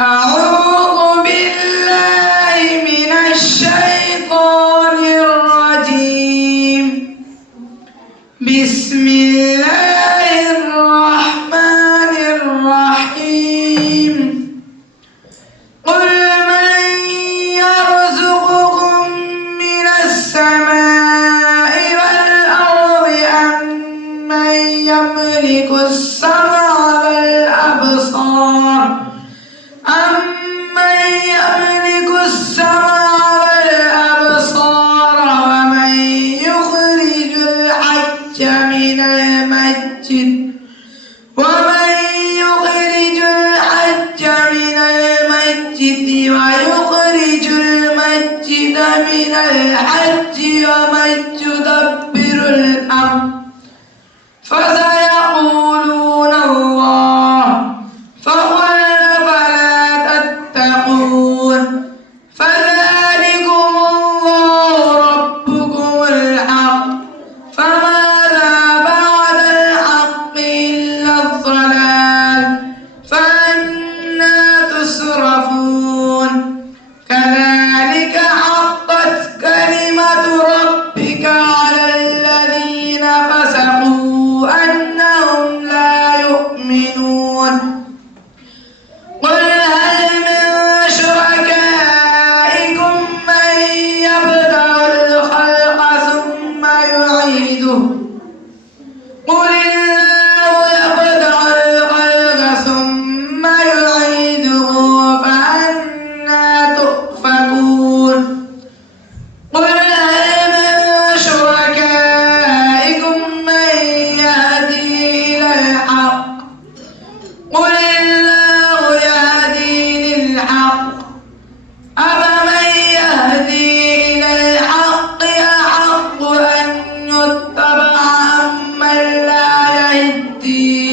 أعوذ بالله من الشيطان الرجيم. بسم الله الرحمن الرحيم. قل من يرزقكم من السماء والأرض أمن يملك السمع والأبصار ومن يخرج الحي من الميت ويخرج الميت من الحي ومن يدبر الأمر فسيقولون الله فقل فلا تتقون فذلكم الله ربكم الحق فماذا بعد الحق إلا الضلال فأنى تصرفون كذلك حقت كلمة ربك على الذين فسقوا أنهم لا يؤمنون. قل هل من شركائكم من يبدأ الخلق ثم يعيده قل الله يبدأ الخلق ثم يعيده فأنى تؤفكون. قل هل من شركائكم من يهدي إلى الحق قل الله يهدي للحق أفمن يهدي إلى الحق أحق أن يتبع أمن لا يهدي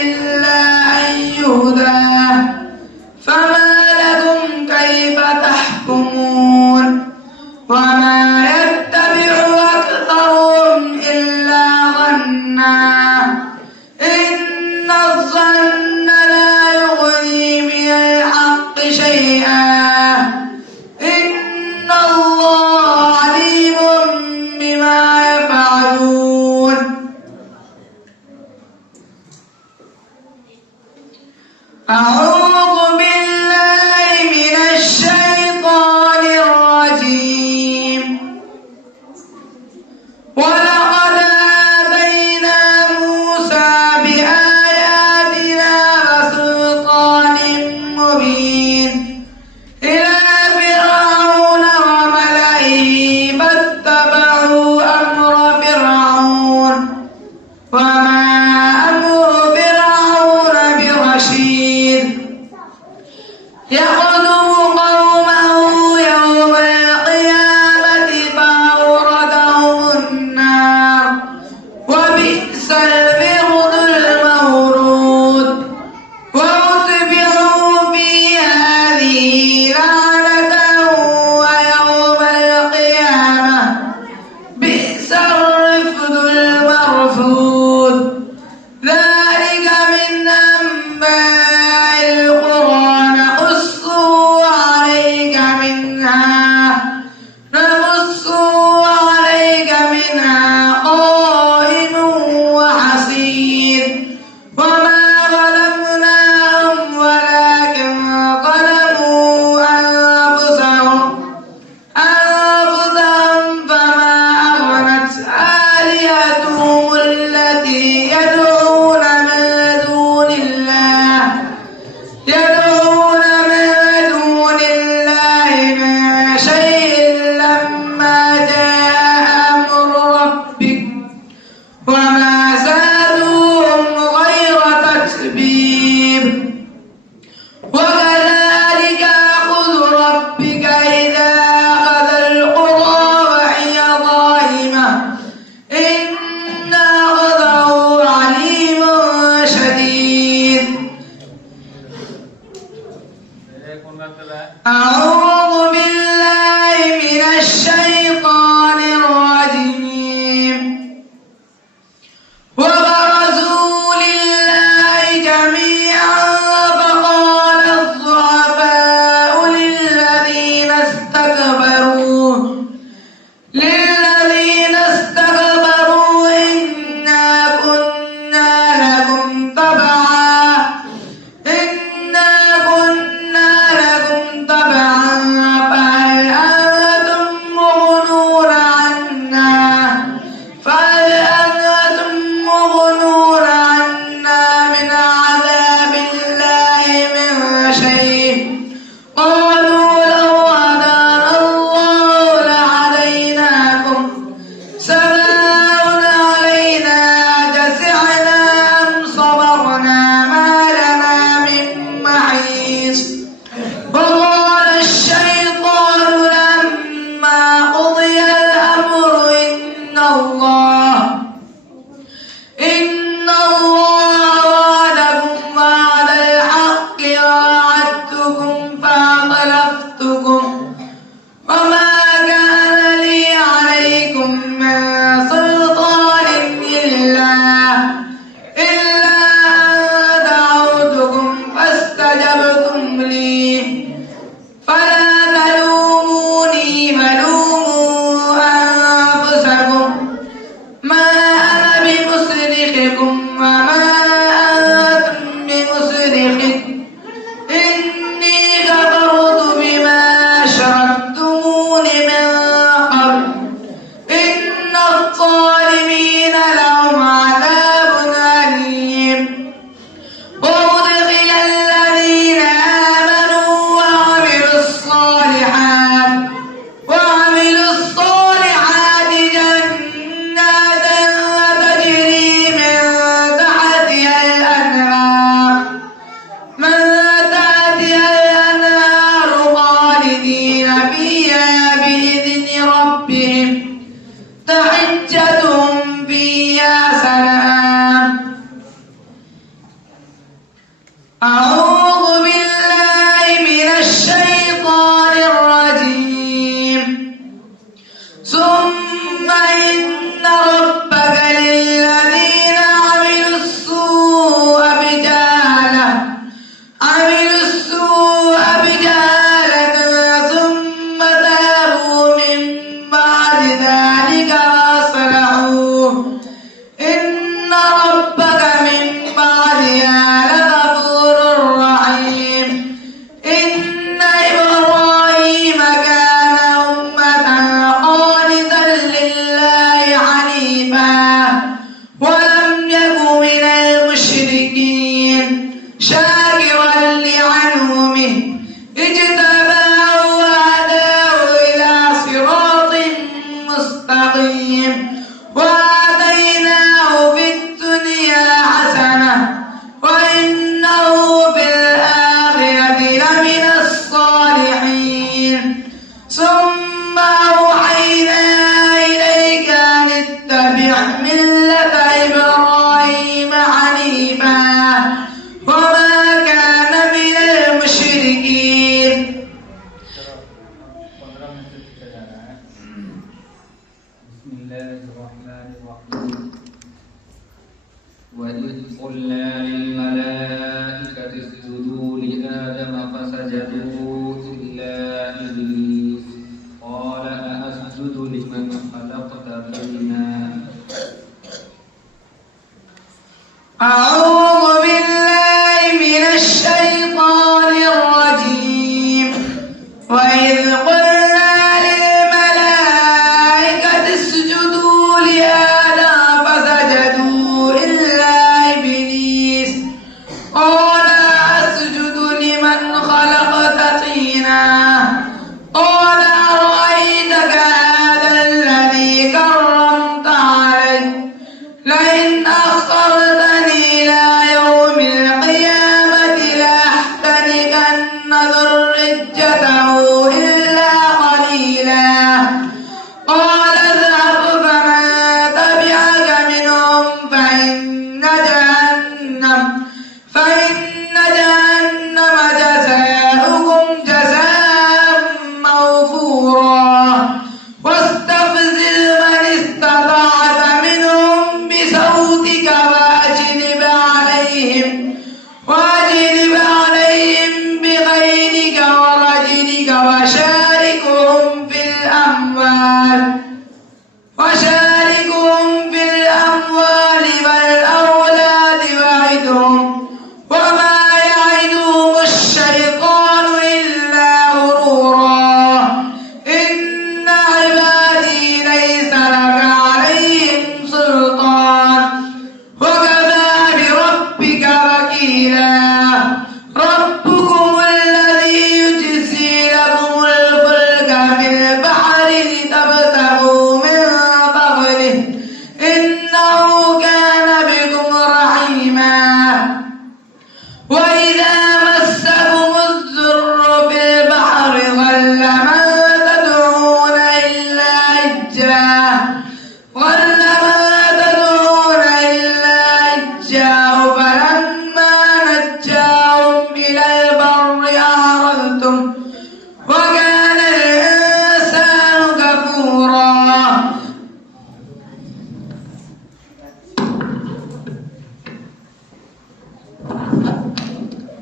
إلا أن يهداه فما لكم كيف تحكمون. وما يتبع أكثرهم إلا ظنا إن الظن لا يغني من الحق شيئا إن الله عليم بما يفعلون. أعوذ بالله من الشيطان الرجيم. ولقد آتينا موسى بآياتنا وسلطان مبين إلى فرعون وملئه فاتبعوا أمر فرعون وما أمر فرعون برشيد يقدم قومه يوم القيامة فأوردهم النار وبئس الورد المورود. وأتبعوا في هذه لعنة ويوم القيامة بئس الرفد المرفود. ذلك من أنباء القرى نقصه عليك منها قائم وحصيد. وما ظلمناهم ولكن ظلموا أنفسهم فما أغنت آلهتهم أخرتني إلى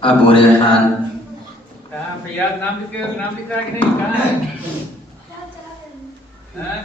Abu Rehan. भैया नाम लिख रहा है कि नहीं? कहाँ है? हाँ?